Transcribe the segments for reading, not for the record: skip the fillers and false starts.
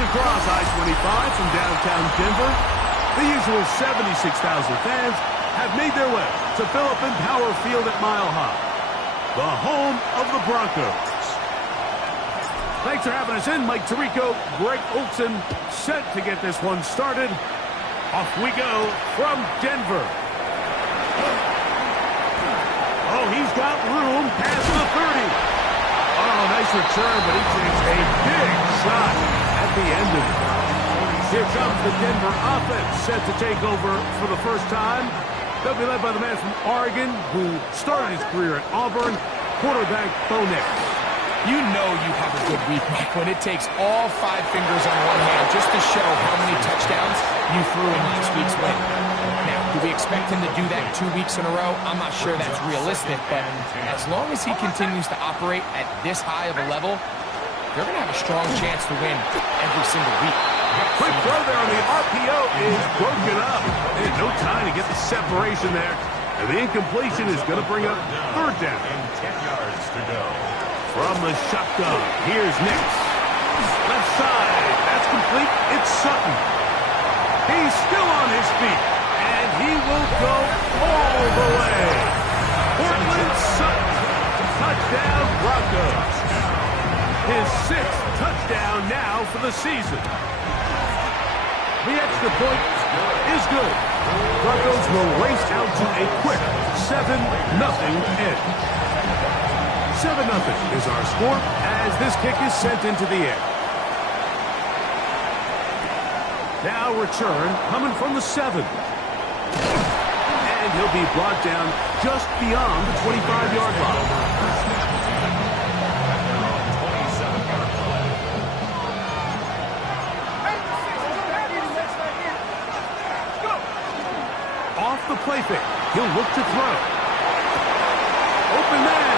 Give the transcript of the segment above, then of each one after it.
across I-25 from downtown Denver, the usual 76,000 fans have made their way to Philip Power Field at Mile High, the home of the Broncos. Thanks for having us in. Mike Tirico, Greg Olson, set to get this one started. Off we go from Denver. Oh, he's got room past the 30. Oh, nice return, but he takes a big shot at the end of it. Here comes the Denver offense, set to take over for the first time. They'll be led by the man from Oregon who started his career at Auburn, quarterback Bo Nix. You know you have a good week, Mike, when it takes all 5 fingers on one hand just to show how many touchdowns you threw in last week's win. Now, do we expect him to do that 2 weeks in a row? I'm not sure that's realistic, but as long as he continues to operate at this high of a level, they're going to have a strong chance to win every single week. Quick throw there on the RPO is broken up. And no time to get the separation there. And the incompletion is going to bring up third down. 10 yards to go. From the shotgun, here's Nix. Left side, that's complete. It's Sutton. He's still on his feet, and he will go all the way. Portland Sutton, touchdown Broncos. His 6th touchdown now for the season. The extra point is good. Broncos will race out to a quick 7-0 edge. 7-0 is our score as this kick is sent into the air. Now return coming from the 7. And he'll be brought down just beyond the 25-yard line. Off the play fake, he'll look to throw. Open man.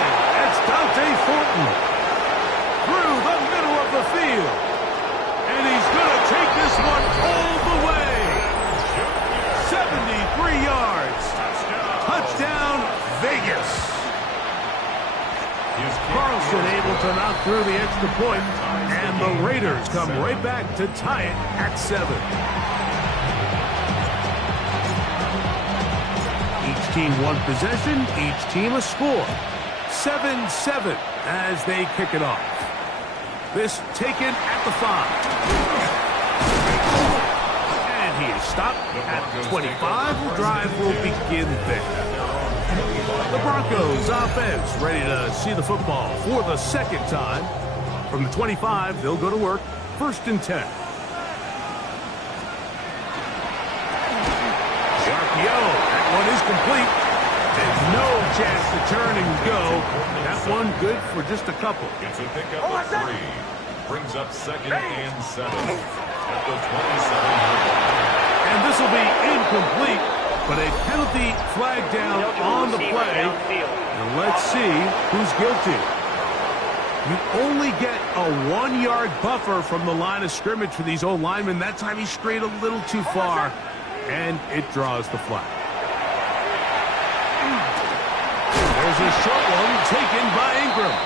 Dante Thornton through the middle of the field. And he's going to take this one all the way. 73 yards. Touchdown, Vegas. Carlson able to knock through the extra point, and the Raiders come right back to tie it at 7. Each team one possession, each team a score. 7-7 as they kick it off. This taken at the 5. And he is stopped at the 25. The drive will begin there. The Broncos offense ready to see the football for the second time. From the 25, they'll go to work. 1st and 10. The RPO, that one is complete. There's no chance to turn and go. That one good for just a couple. Gets a pickup of 3. Brings up 2nd and 7 at the 27. And this will be incomplete, but a penalty flag down on the play. And let's see who's guilty. You only get a 1-yard buffer from the line of scrimmage for these old linemen. That time he strayed a little too far, and it draws the flag. There's a short one taken by Ingram.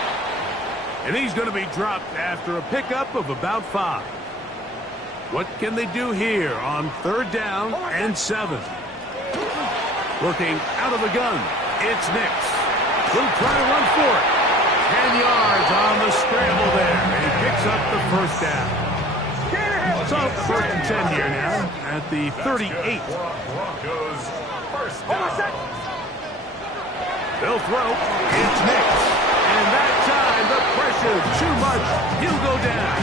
And he's going to be dropped after a pickup of about 5. What can they do here on 3rd down and 7? Looking out of the gun, it's Nix. He'll try to run for it. 10 yards on the scramble there. And he picks up the 1st down. So 1st and 10 here now at the 38. Broncos 1st down. They'll throw. It's Nix. And that time, the pressure too much. He'll go down.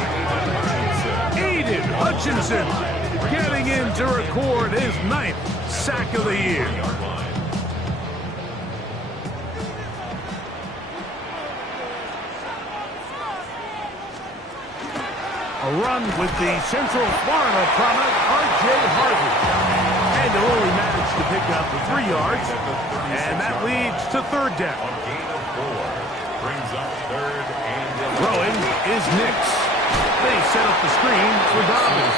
Aiden Hutchinson getting in to record his 9th sack of the year. A run with the Central Florida product, R.J. Harvey. And they'll only manage to pick up the 3 yards. And that leads to 3rd down. On gain of 4. Brings up 3rd and 11. Throwing is Nix. They set up the screen for Dobbins.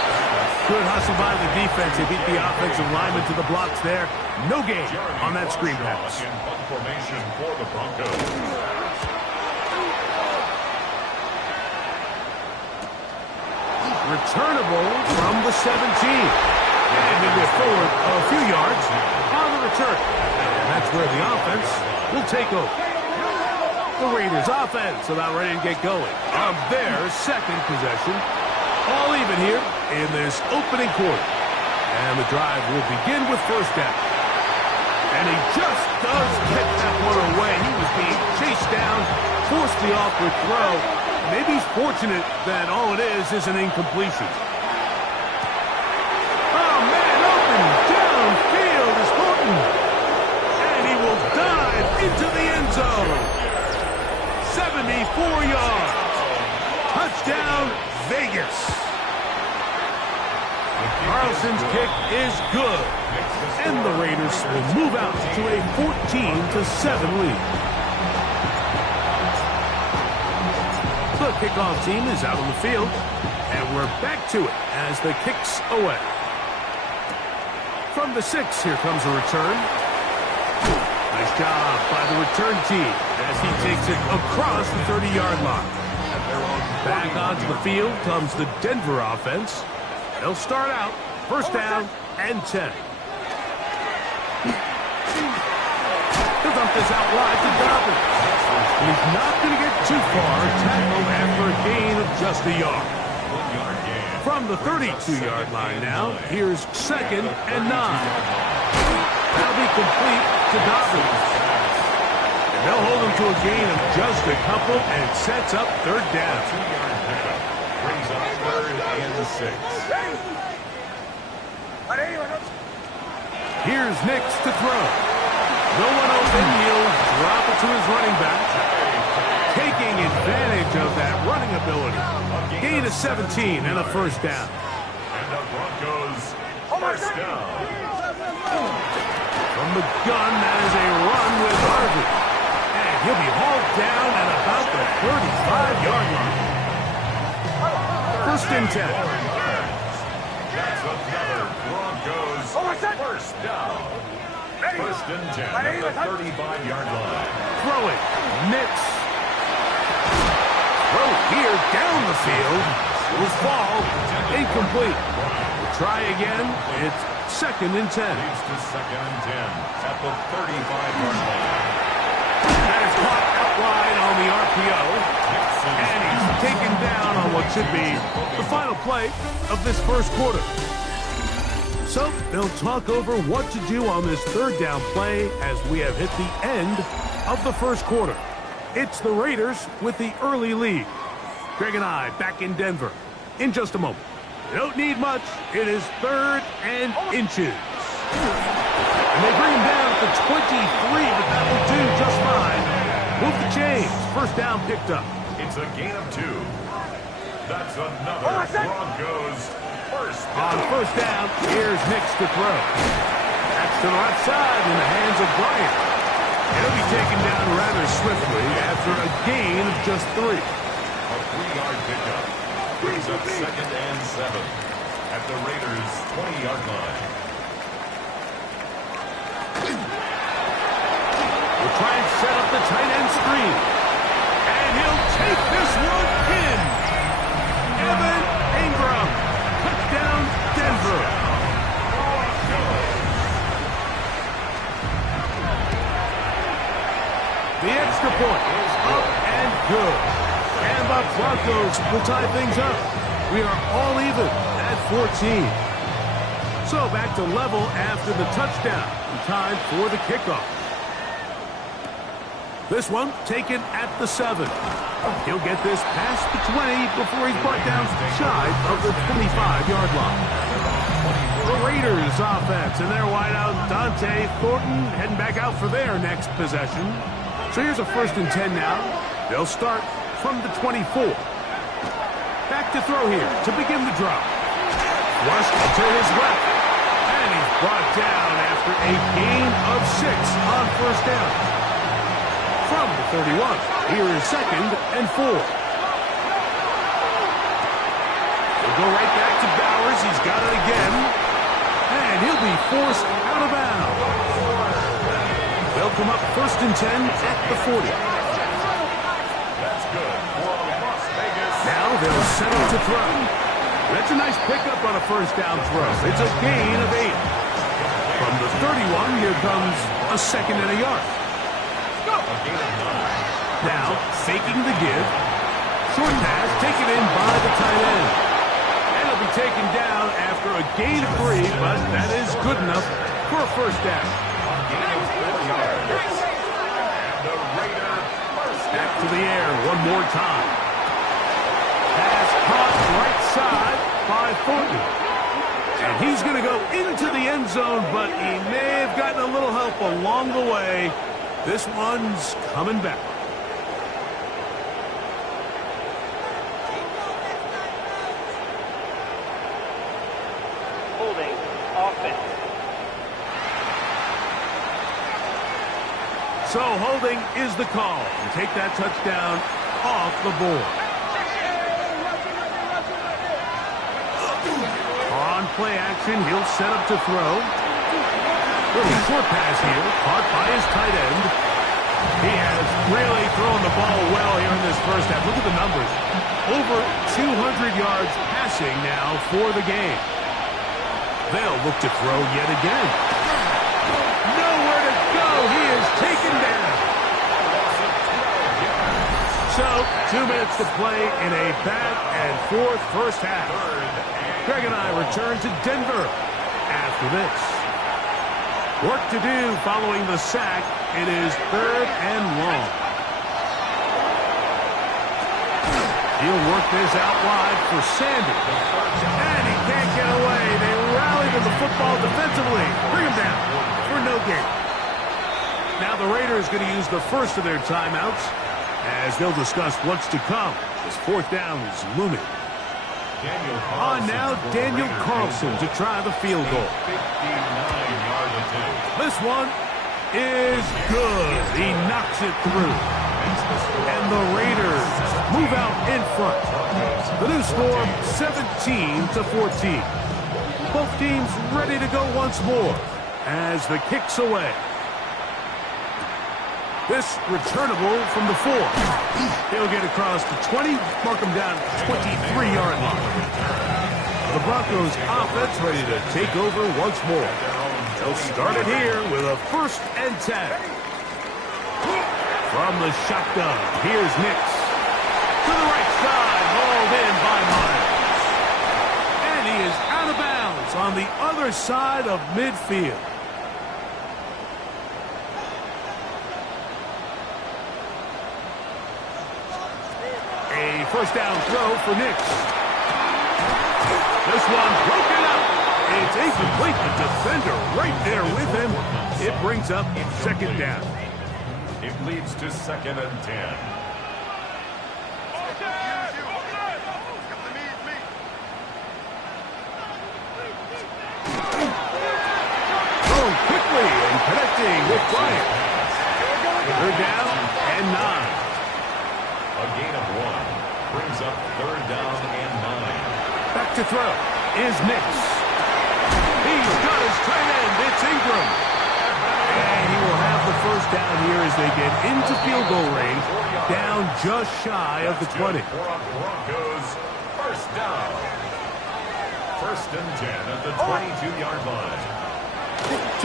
Good hustle by the defense. They beat the offensive lineman to the blocks there. No gain on that screen pass. In punt formation for the Broncos. Returnable from the 17. And maybe a forward a few yards on the return. And that's where the offense will take over. The Raiders offense about ready to get going on their second possession. All even here in this opening quarter. And the drive will begin with first down. And he just does get that one away. He was being chased down, forced the awkward throw. Maybe he's fortunate that all it is an incompletion. Oh, man, open downfield is Horton. And he will dive into the end zone. 74 yards. Touchdown, Vegas. Carlson's kick is good. And the Raiders will move out to a 14-7 lead. The kickoff team is out on the field, and we're back to it as the kick's away. From the 6, here comes a return. Nice job by the return team as he takes it across the 30-yard line. Back onto the field comes the Denver offense. They'll start out first down and 10. He'll dump this out wide to Dobbins. He's not going to get too far. Tackle after a gain of just a yard. From the 32-yard line now, here's second and 9. That'll be complete to Dobbins. And they'll hold him to a gain of just a couple, and it sets up third down. 2-yard pickup brings up third and 6. Here's Nix to throw. No one open. He'll drop it to his running back. Taking advantage of that running ability. Gain of 17 and a first down. And the Broncos first down. From the gun, that is a run with Harvey. And he'll be hauled down at about the 35-yard line. First and 10. That's another Broncos first down. First and 10 at the 35-yard line. Throw it. Nix. Throw here down the field. Will fall. Incomplete. We'll try again. It's second and 10. Leads to second and 10 at the 35-yard line. That is caught out wide on the RPO. And he's taken down on what should be the final play of this first quarter. So they'll talk over what to do on this third down play as we have hit the end of the first quarter. It's the Raiders with the early lead. Greg and I back in Denver in just a moment. You don't need much. It is third and inches. And they bring him down at the 23, but that will do just fine. Move the chains. First down picked up. It's a gain of 2. That's another Broncos first down. On first down, here's Nix to throw. That's to the left side in the hands of Bryant. He'll be taken down rather swiftly after a gain of just 3. A 3-yard pickup brings up second and 7 at the Raiders' 20-yard line. We'll try and set up the tight end screen. And he'll take this one in. Evan Ingram. Touchdown, Denver. The extra point is up and good. And the Broncos will tie things up. We are all even at 14. So back to level after the touchdown. Time for the kickoff. This one taken at the 7. He'll get this past the 20 before he's brought down shy of the 25-yard line. The Raiders offense and their wideout Dante Thornton heading back out for their next possession. So here's a first and 10 now. They'll start from the 24. Back to throw here to begin the drive. Rushed to his left. And he's brought down after a gain of 6 on first down. From the 31, here is second and 4. He'll go right back to Bowers. He's got it again. And he'll be forced out of bounds. They'll come up first and 10 at the 40. That's good for Las Vegas. Now they'll settle to throw. That's a nice pickup on a first down throw. It's a gain of 8. From the 31, here comes a second and a yard. Now, faking the give. Short pass taken in by the tight end. And it'll be taken down after a gain of 3, but that is good enough for a first down. Back to the air one more time. Pass caught right side by Thornton. And he's going to go into the end zone, but he may have gotten a little help along the way. This one's coming back. Holding offense. So holding is the call. And take that touchdown off the board. On play action, he'll set up to throw. Little short pass here, caught by his tight end. He has really thrown the ball well here in this first half. Look at the numbers. Over 200 yards passing now for the game. They'll look to throw yet again. Nowhere to go. He is taken down. So, 2 minutes to play in a back-and-forth first half. Greg and I return to Denver after this. Work to do following the sack. It is 3rd and long. He'll work this out wide for Sandy. And he can't get away. They rally to the football defensively. Bring him down for no gain. Now the Raiders going to use the first of their timeouts as they'll discuss what's to come. This 4th down is looming. On now, Daniel Carlson to try the field goal. This one is good. He knocks it through. And the Raiders move out in front. The new score, 17-14. Both teams ready to go once more as the kick's away. This returnable from the 4. He'll get across the 20, mark him down 23-yard line. The Broncos offense ready to take over once more. They'll start it here with a 1st and 10. From the shotgun, here's Nix. To the right side, hauled in by Myers. And he is out of bounds on the other side of midfield. A first down throw for Nix. This one broken up. It's incomplete. The defender right there with him. It brings up 2nd down. It leads to 2nd and 10. Throwing quickly and connecting with Bryant. 3rd down and 9. A gain of 1 brings up 3rd down and 9. Back to throw is Nix. He's got his tight end. It's Ingram. And he will have the first down here as they get into field goal range, down just shy of the 20. Broncos, first down. 1st and 10 at the 22-yard line.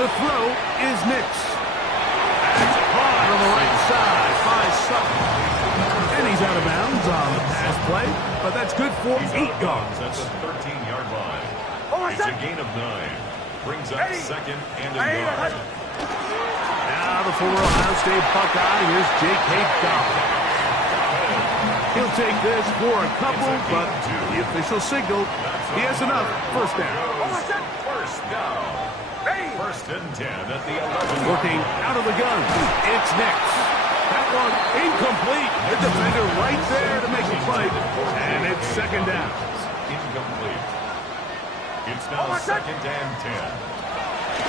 To throw is Nix. That's caught on the right side by Sutton. And he's out of bounds on the pass play, but that's good for 8 yards. At the 13-yard line. It's a gain of 9. Brings up 2nd and a yard. Now the former Ohio State Buckeye, here's J.K. Dobbins. He'll take this for a couple, but the official signal, he has enough. First down. First down. 1st and 10 at the 11. Looking out of the gun, it's Nix. That one incomplete. The defender right there to make the play, and it's 2nd down. Incomplete. It's now 2nd and 10.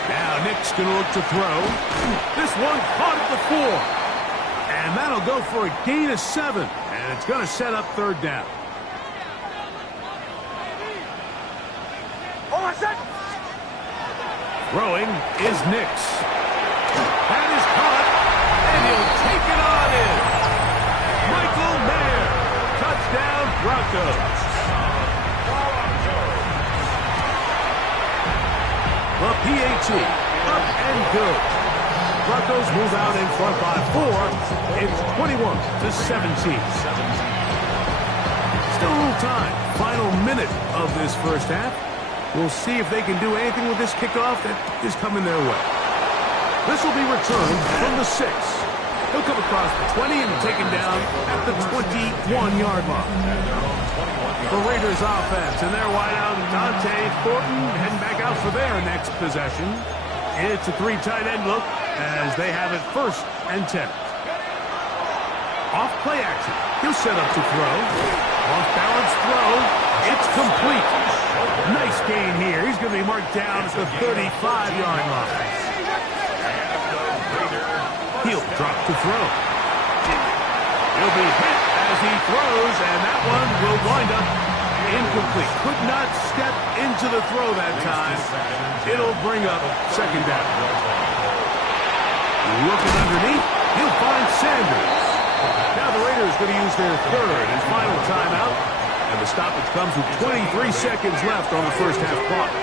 Now Nick's going to look to throw. This one caught at the 4. And that'll go for a gain of 7. And it's going to set up 3rd down. Throwing is Nix. That is caught. And he'll take it on in. Michael Mayer. Touchdown Broncos. a PAT. Up and good. Broncos move out in front by 4. It's 21-17. Still a little time. Final minute of this first half. We'll see if they can do anything with this kickoff that is coming their way. This will be returned from the 6. He'll come across the 20 and taken down at the 21-yard line. The Raiders offense and their wideout Dante Thornton heading back out for their next possession. It's a 3 tight end look as they have it 1st and 10. Off play action. He'll set up to throw. Off balance throw. It's complete. Nice gain here. He's going to be marked down at the 35-yard line. He'll drop to throw. He'll be hit as he throws, and that one will wind up incomplete. Could not step into the throw that time. It'll bring up 2nd down. Looking underneath, he'll find Sanders. Now the Raiders going to use their 3rd and final timeout, and the stoppage comes with 23 seconds left on the first half clock.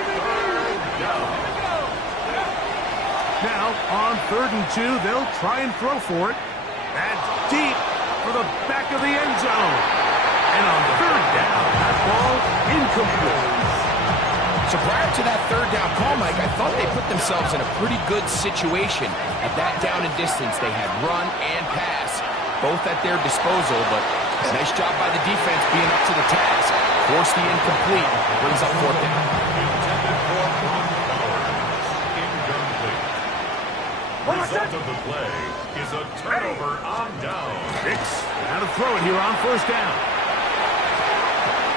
Now, on 3rd and 2, they'll try and throw for it. That's deep for the back of the end zone. And on 3rd down, that ball incomplete. So prior to that 3rd down call, Mike, I thought they put themselves in a pretty good situation. At that down and distance, they had run and pass, both at their disposal, but nice job by the defense being up to the task. Forced the incomplete, brings up 4th down. Result of the play is a turnover on down. Hicks, how to throw it here on 1st down.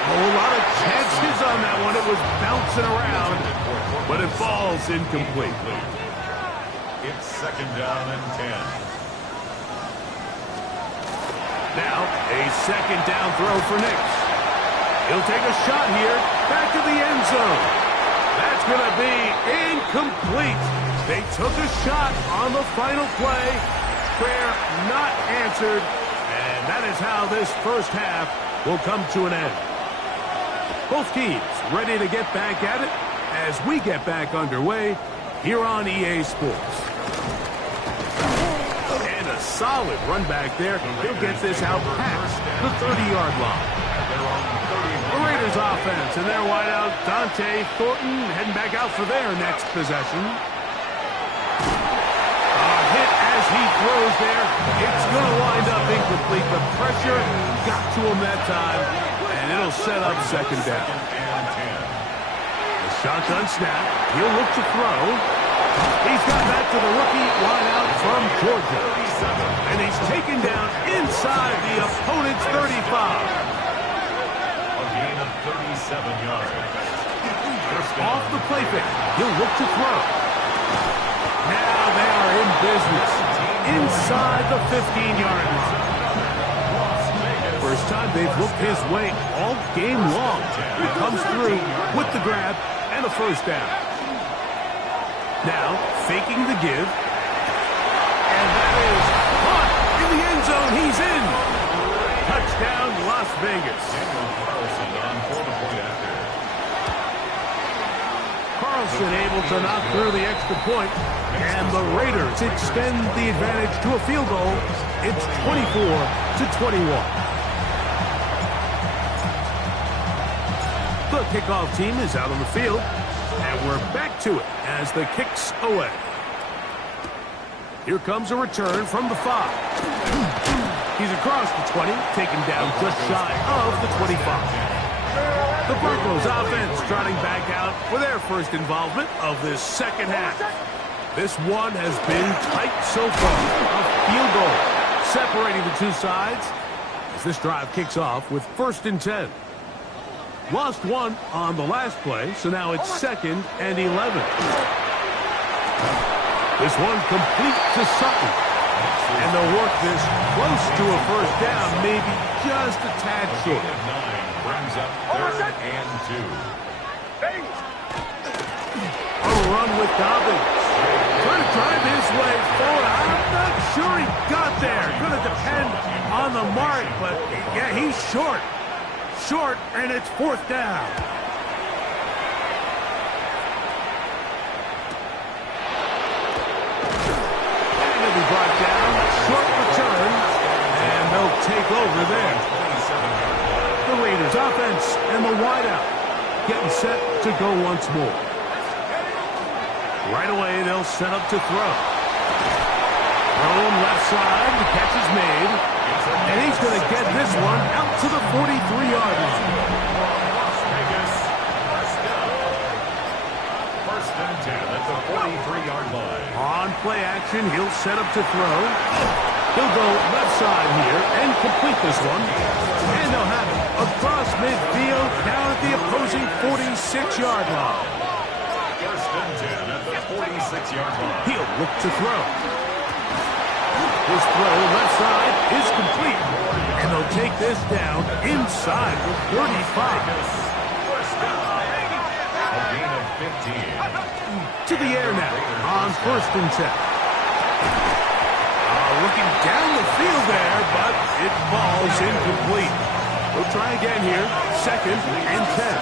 A whole lot of chances on that one. It was bouncing around, but it falls incomplete. It's 2nd down and 10. Now, a 2nd down throw for Nix. He'll take a shot here, back to the end zone. That's going to be incomplete. They took a shot on the final play. Prayer not answered, and that is how this first half will come to an end. Both teams ready to get back at it as we get back underway here on EA Sports. And a solid run back there. He'll get this out past the 30-yard line. The Raiders offense and their wideout Dante Thornton heading back out for their next possession. Hit as he throws there. It's going to wind up incomplete. The pressure got to him that time, and it'll set up 2nd down. The shotgun snap. He'll look to throw. He's got back to the rookie wideout from Georgia. And he's taken down inside the opponent's 35. A gain of 37 yards. Off the play fake. He'll look to throw. Now they are in business inside the 15-yard line. First time they've looked his way all game long. He comes through with the grab and a 1st down. Now faking the give. And that is caught in the end zone. He's in. Touchdown, Las Vegas. Carlson able to knock through the extra point, and the Raiders extend the advantage to a field goal. It's 24-21. The kickoff team is out on the field, and we're back to it as the kick's away. Here comes a return from the 5. He's across the 20, taken down just shy of the 25. The Broncos offense trotting back out for their first involvement of this second half. This one has been tight so far. A field goal separating the two sides as this drive kicks off with 1st and 10. Lost one on the last play, so now it's 2nd and 11. This one complete to Sutton. And they'll work this close to a 1st down, maybe just a tad short. Brings up 3rd and 2. A run with Dobbins. Trying to drive his way forward. I'm not sure he got there. Going to depend on the mark, but yeah, he's short. Short, and it's 4th down. over there. The Raiders offense and the wideout getting set to go once more. Right away, they'll set up to throw. Thrown left side, the catch is made. And he's going to get this one out to the 43-yard line. First and 10 at the 43-yard line. On play action, he'll set up to throw. He'll go left side here and complete this one. And they'll have it across midfield down at the opposing 46-yard line. First and 10 at the 46-yard line. He'll look to throw. His throw left side is complete. And they'll take this down inside the 35. First down. A gain of 15. To the air now on first and 10. Looking down the field there, but it falls incomplete. We'll try again here. Second and 10.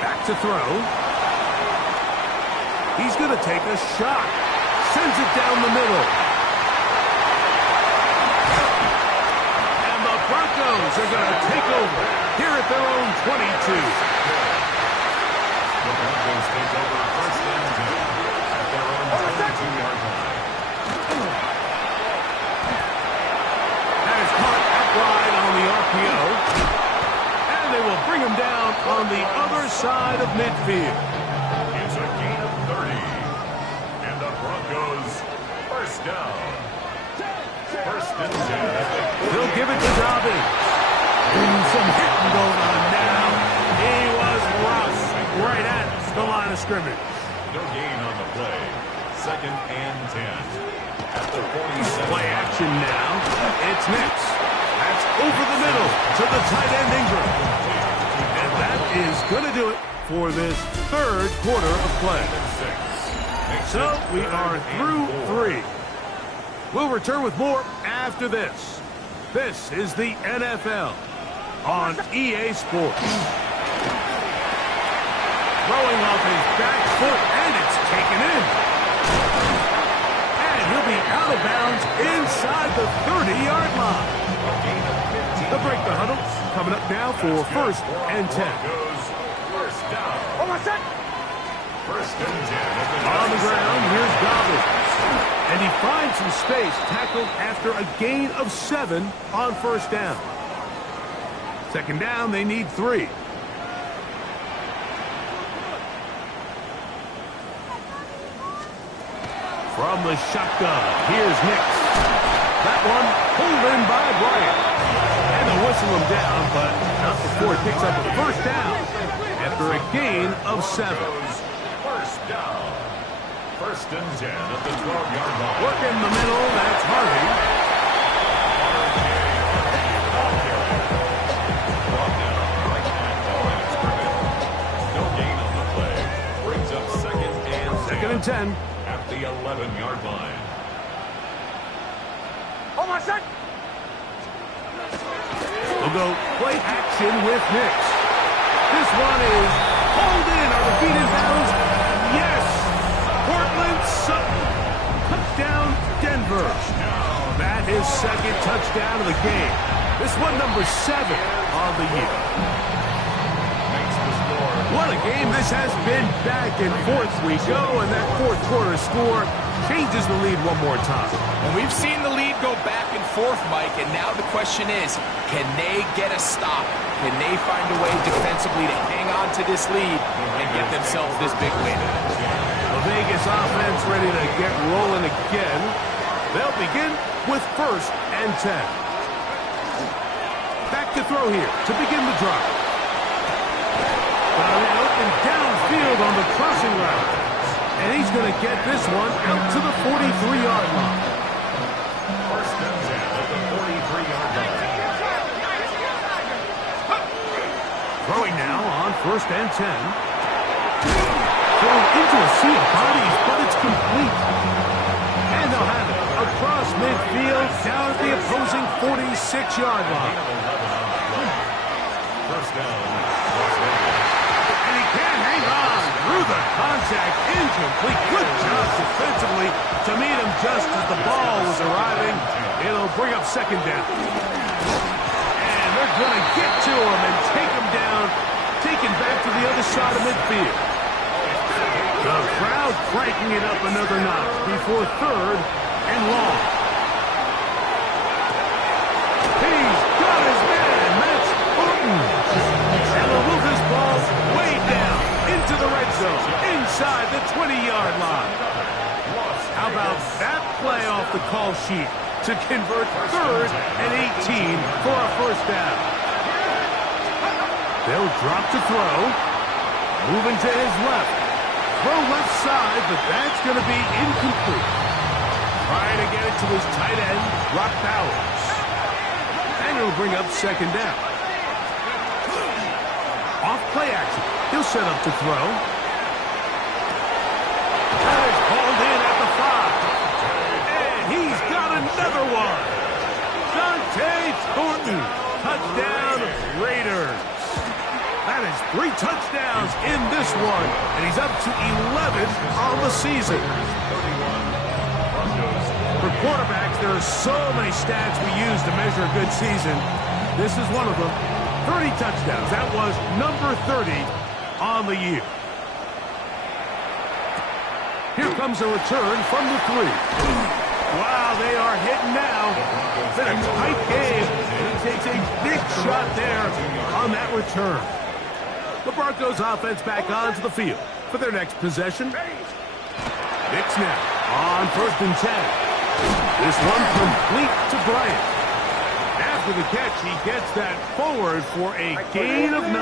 Back to throw. He's going to take a shot. Sends it down the middle. And the Broncos are going to take over here at their own 22. The Broncos take over first and 10 at their own 22-yard line. That is caught out wide on the RPO. And they will bring him down on the other side of midfield. It's a gain of 30. And the Broncos first down. First and 10. He'll give it to Dobbins. Some hitting going on now. He was rough right at the line of scrimmage. No gain on the play. Second and 10. At the 47. Play action now. It's Nix. That's over the middle to the tight end Ingram. And that is going to do it for this third quarter of play. So we are through 3. We'll return with more after this. This is the NFL on EA Sports. Throwing off his back foot, and it's taken in. And he'll be out of bounds inside the 30-yard line. The break the huddle coming up now for first and 10. First down. First and 10. On the ground, here's Dobbins. And he finds some space, tackled after a gain of 7 on first down. Second down, they need 3. From the shotgun, here's Nix. That one pulled in by Bryant. And they'll whistle him down, but not before he picks up a first down after a gain of 7. First down. First and 10 at the 12-yard line. Work in the middle, that's Harvey. Brought down right at the line of scrimmage. No gain on the play. Brings up second and 10. At the 11-yard line. We'll go play action with Nix. This one is hauled in. Are the feet in bounds? Yes! Portland Sutton. Touchdown, Denver. That is second touchdown of the game. This one number 7 on the year. Makes the score. What a game this has been. Back and forth we go, and that fourth quarter score changes the lead one more time. And we've seen the lead go back and forth, Mike, and now the question is, can they get a stop? Can they find a way defensively to hang on to this lead and get themselves this big win? The Vegas offense ready to get rolling again. They'll begin with first and 10. Back to throw here to begin the drive. Got it open downfield on the crossing route. And he's going to get this one out to the 43-yard line. First and 10 at the 43-yard line. Throwing now on first and 10. Thrown into a sea of bodies, but it's complete. And they'll have it across midfield down at the opposing 46-yard line. First down. And he can't hang on. through the contact, incomplete. Good job defensively to meet him just as the ball was arriving. It'll bring up second down. And they're going to get to him and take him down, taken back to the other side of midfield. The crowd cranking it up another notch before third and long. He's got his man, Matt Orton. And will move this ball way down into the red zone, inside the 20-yard line. How about that play off the call sheet to convert third and 18 for a first down? They'll drop to throw. Moving to his left. Throw left side, but that's going to be incomplete. Trying to get it to his tight end, Brock Bowers. And it'll bring up second down. Off play action. He'll set up to throw. That is hauled in at the 5. And he's got another one. Dante Thornton. Touchdown, Raiders. That is 3 touchdowns in this one. And he's up to 11 on the season. For quarterbacks, there are so many stats we use to measure a good season. This is one of them. 30 touchdowns. That was number 30 on the year. Here comes a return from the 3. Wow, they are hitting now. It's been a tight game. He takes a big shot there on that return. The Broncos offense back onto the field for their next possession. It's now on 1st and 10. This one complete to Bryant. After the catch, he gets that forward for a gain of 9.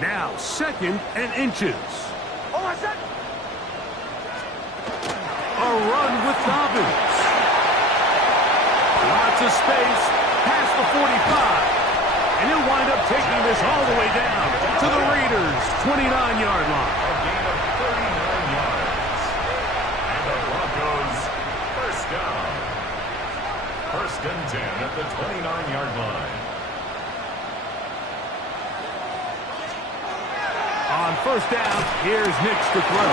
Now, 2nd and inches. A run with Dobbins. Lots of space past the 45. And he'll wind up taking this all the way down to the Raiders' 29-yard line. A gain of 39 yards. And the Broncos first down. 1st and 10 at the 29-yard line. On 1st down, here's Nix to throw.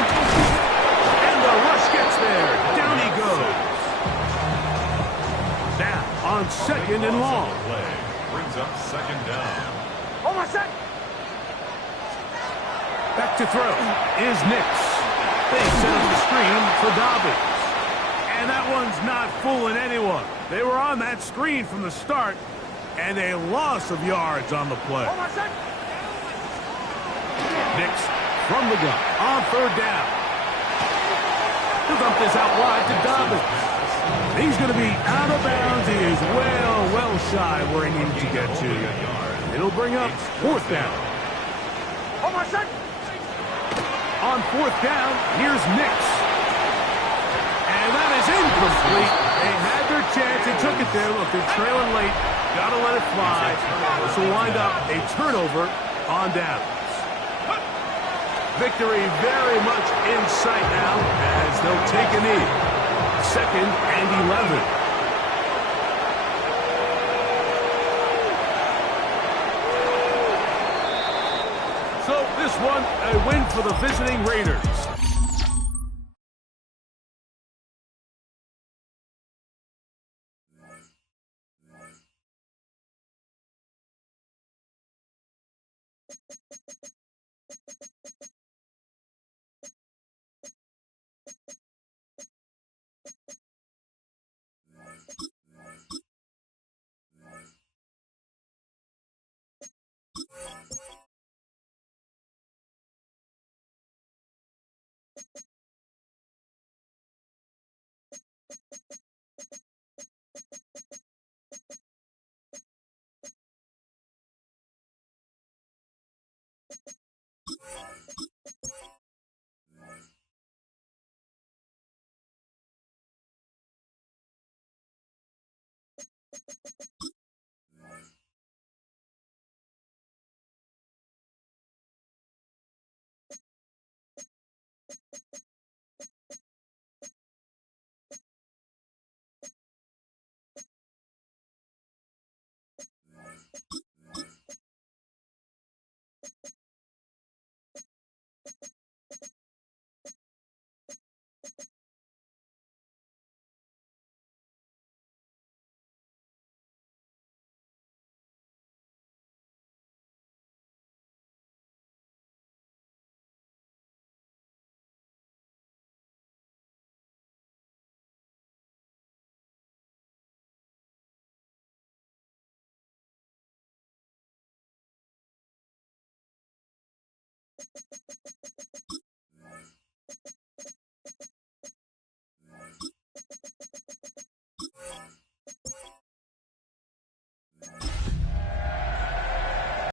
And the rush gets there. Down he goes. Now, on 2nd and long. Play brings up 2nd down. Back to throw is Nix. They set up the screen for Dobbins. And that one's not fooling anyone. They were on that screen from the start, and a loss of yards on the play. Nix from the gun on 3rd down. He'll dump this out wide to Dobbins. He's going to be out of bounds. He is well shy where he needs to get to. It'll bring up 4th down. On 4th down, here's Nix. And that is incomplete. They had their chance. They took it there. Look, they're trailing late. Got to let it fly. This will wind up a turnover on downs. Victory very much in sight now as they'll take a knee. 2nd and 11. So this one, a win for the visiting Raiders.